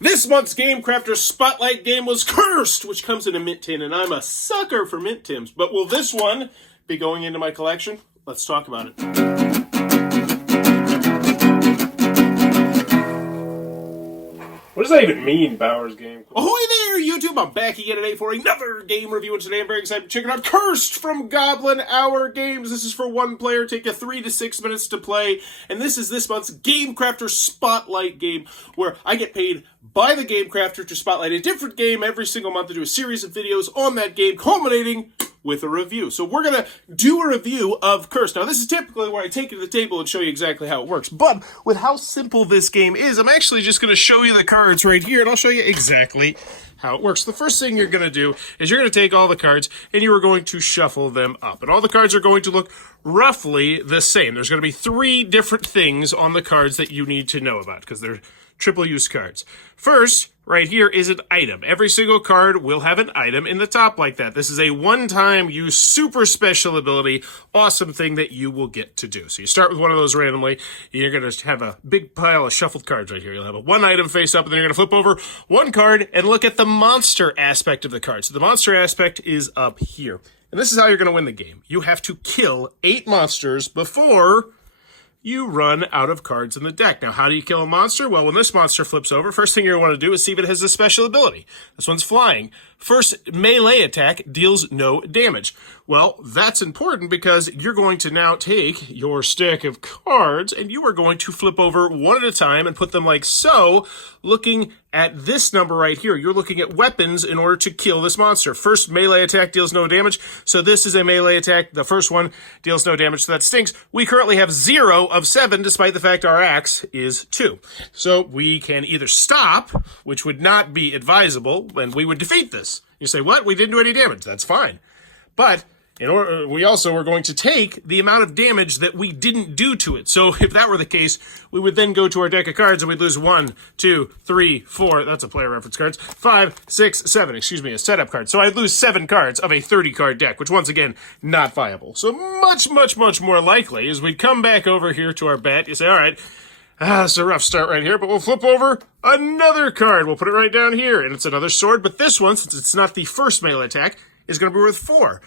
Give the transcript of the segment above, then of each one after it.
This month's Gamecrafter Spotlight game was Cursed, which comes in a mint tin, and I'm a sucker for mint tins. But will this one be going into my collection? Let's talk about it. What does that even mean, Bowers Game? Ahoy there, YouTube! I'm back again today for another game review, and today I'm very excited to check out Cursed from Goblin Hour Games. This is for one player, take you 3 to 6 minutes to play, and this is this month's Gamecrafter Spotlight game, where I get paid by the Gamecrafter to spotlight a different game every single month to do a series of videos on that game, culminating with a review. So we're going to do a review of Cursed. Now, this is typically where I take it to the table and show you exactly how it works. But with how simple this game is, I'm actually just going to show you the cards right here, and I'll show you exactly how it works. The first thing you're going to do is you're going to take all the cards, and you are going to shuffle them up. And all the cards are going to look roughly the same. There's going to be 3 different things on the cards that you need to know about, because they're triple-use cards. First, right here is an item. Every single card will have an item in the top like that. This is a one-time use, super special ability, awesome thing that you will get to do. So you start with one of those randomly. You're going to have a big pile of shuffled cards right here. You'll have a one item face up, and then you're going to flip over one card and look at the monster aspect of the card. So the monster aspect is up here. And this is how you're going to win the game. You have to kill 8 monsters before you run out of cards in the deck. Now, how do you kill a monster? Well, when this monster flips over, first thing you're going to want to do is see if it has a special ability. This one's flying. First melee attack deals no damage. Well, that's important because you're going to now take your stack of cards and you are going to flip over one at a time and put them like so, looking at this number right here. You're looking at weapons in order to kill this monster. First melee attack deals no damage, so this is a melee attack. The first one deals no damage, so that stinks. We currently have 0 of 7, despite the fact our axe is 2. So we can either stop, which would not be advisable, and we would defeat this. You say, what? We didn't do any damage. That's fine. But in order, we also are going to take the amount of damage that we didn't do to it. So if that were the case, we would then go to our deck of cards and we'd lose 1, 2, 3, 4. That's a player reference cards. 5, 6, 7. Excuse me, a setup card. So I'd lose 7 cards of a 30-card deck, which once again, not viable. So much more likely is we'd come back over here to our bat. You say, all right, it's a rough start right here, but we'll flip over another card. We'll put it right down here, and it's another sword. But this one, since it's not the first melee attack, is going to be worth 4.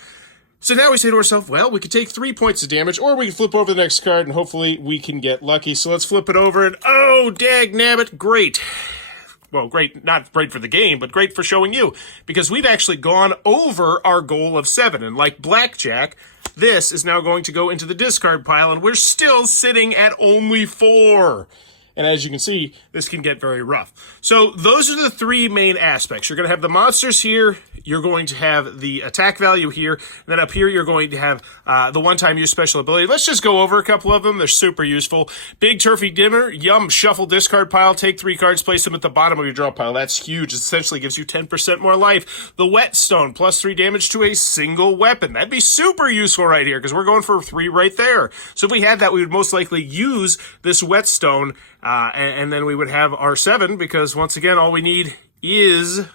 So now we say to ourselves, well, we could take 3 points of damage, or we can flip over the next card, and hopefully we can get lucky. So let's flip it over, and oh, dagnabbit, great. Well, great, not great for the game, but great for showing you, because we've actually gone over our goal of 7, and like blackjack, this is now going to go into the discard pile, and we're still sitting at only 4. And as you can see, this can get very rough. So those are the 3 main aspects. You're going to have the monsters here. You're going to have the attack value here. And then up here, you're going to have the one-time use special ability. Let's just go over a couple of them. They're super useful. Big Turfy Dinner. Yum. Shuffle discard pile. Take 3 cards. Place them at the bottom of your draw pile. That's huge. It essentially gives you 10% more life. The Whetstone. Plus 3 damage to a single weapon. That'd be super useful right here because we're going for 3 right there. So if we had that, we would most likely use this Whetstone. And then we would have our 7 because, once again, all we need is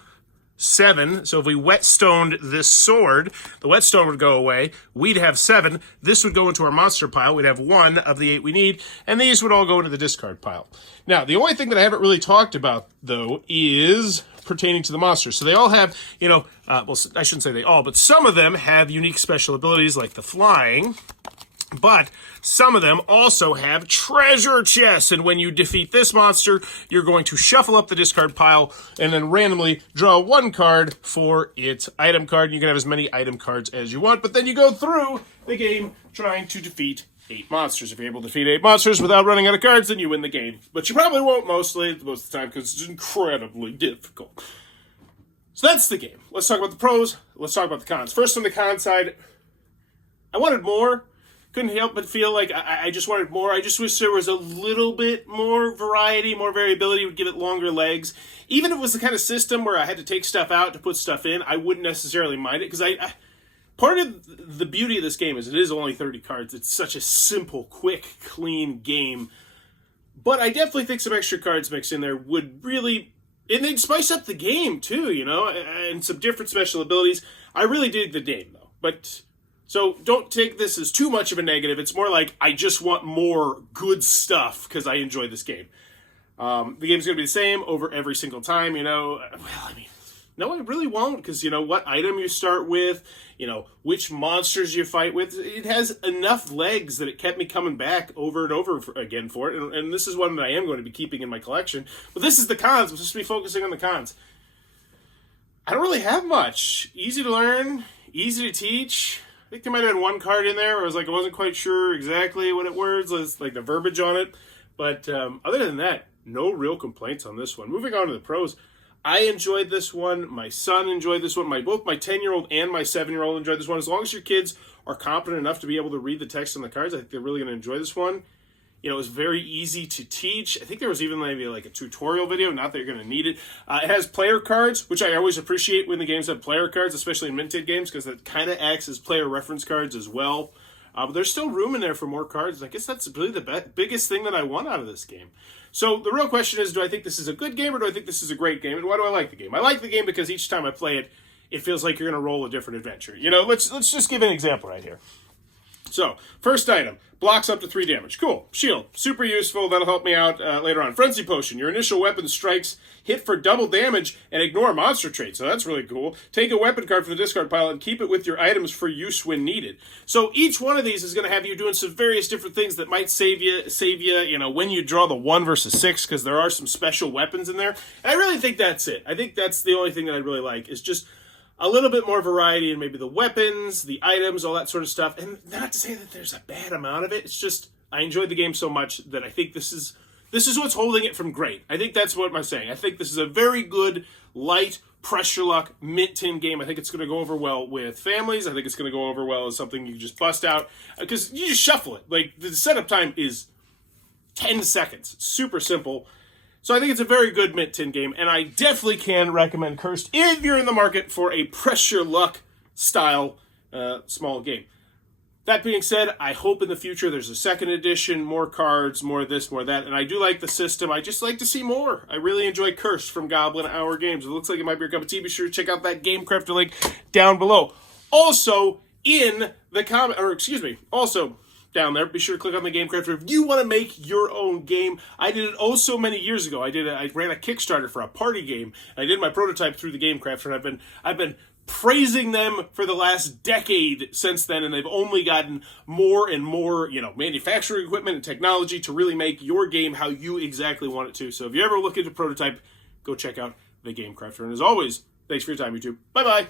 7. So if we whetstoned this sword, the whetstone would go away. We'd have 7. This would go into our monster pile. We'd have 1 of the 8 we need, and these would all go into the discard pile. Now, the only thing that I haven't really talked about, though, is pertaining to the monsters. So they all have, well, I shouldn't say they all, but some of them have unique special abilities like the flying. But some of them also have treasure chests, and when you defeat this monster, you're going to shuffle up the discard pile and then randomly draw 1 card for its item card. You can have as many item cards as you want, but then you go through the game trying to defeat 8 monsters. If you're able to defeat 8 monsters without running out of cards, then you win the game. But you probably won't most of the time because it's incredibly difficult. So that's the game. Let's talk about the pros. Let's talk about the cons. First, on the con side, I wanted more. Couldn't help but feel like I just wanted more. I just wish there was a little bit more variety, more variability, would give it longer legs. Even if it was the kind of system where I had to take stuff out to put stuff in, I wouldn't necessarily mind it. Because part of the beauty of this game is it is only 30 cards. It's such a simple, quick, clean game. But I definitely think some extra cards mixed in there would really... And they'd spice up the game, too, and some different special abilities. I really dig the game, though. But... So don't take this as too much of a negative. It's more like I just want more good stuff because I enjoy this game. The game's going to be the same over every single time, you know. Well, I mean, no, it really won't, because, you know, what item you start with, you know, which monsters you fight with, it has enough legs that it kept me coming back over and over again for it, and this is one that I am going to be keeping in my collection. But this is the cons. I'm supposed to be focusing on the cons. I don't really have much. Easy to learn, easy to teach. I think there might have been one card in there where I wasn't quite sure exactly what it was, like the verbiage on it. But other than that, no real complaints on this one. Moving on to the pros. I enjoyed this one. My son enjoyed this one. Both my 10-year-old and my 7-year-old enjoyed this one. As long as your kids are competent enough to be able to read the text on the cards, I think they're really going to enjoy this one. You know, it was very easy to teach. I think there was even maybe like a tutorial video, not that you're going to need it. It has player cards, which I always appreciate when the games have player cards, especially in minted games, because that kind of acts as player reference cards as well. But there's still room in there for more cards. I guess that's really the biggest thing that I want out of this game. So the real question is, do I think this is a good game or do I think this is a great game? And why do I like the game? I like the game because each time I play it, it feels like you're going to roll a different adventure. You know, let's just give an example right here. So, first item, blocks up to 3 damage. Cool. Shield, super useful. That'll help me out later on. Frenzy Potion, your initial weapon strikes hit for double damage and ignore monster traits. So that's really cool. Take a weapon card from the discard pile and keep it with your items for use when needed. So each one of these is going to have you doing some various different things that might save you, you know, when you draw the 1 versus 6, because there are some special weapons in there. And I really think that's it. I think that's the only thing that I really like, is just a little bit more variety in maybe the weapons, the items, all that sort of stuff. And not to say that there's a bad amount of it. It's just I enjoyed the game so much that I think this is what's holding it from great. I think that's what I'm saying. I think this is a very good, light, pressure luck, mint tin game. I think it's going to go over well with families. I think it's going to go over well as something you just bust out, because you just shuffle it. Like, the setup time is 10 seconds. Super simple. So I think it's a very good mint tin game, and I definitely can recommend Cursed if you're in the market for a pressure luck style small game. That being said, I hope in the future there's a second edition, more cards, more of this, more of that, and I do like the system. I just like to see more. I really enjoy Cursed from Goblin Hour Games. It looks like it might be your cup of tea. Be sure to check out that Gamecrafter link down below. Also, in the also down there, be sure to click on the Gamecrafter if you want to make your own game. I did it so many years ago. I ran a Kickstarter for a party game, and I did my prototype through the Gamecrafter, and I've been praising them for the last decade since then, and they've only gotten more and more, you know, manufacturing equipment and technology to really make your game how you exactly want it to. So if you ever look into prototype, go check out the Gamecrafter. And as always, thanks for your time, YouTube. Bye-bye.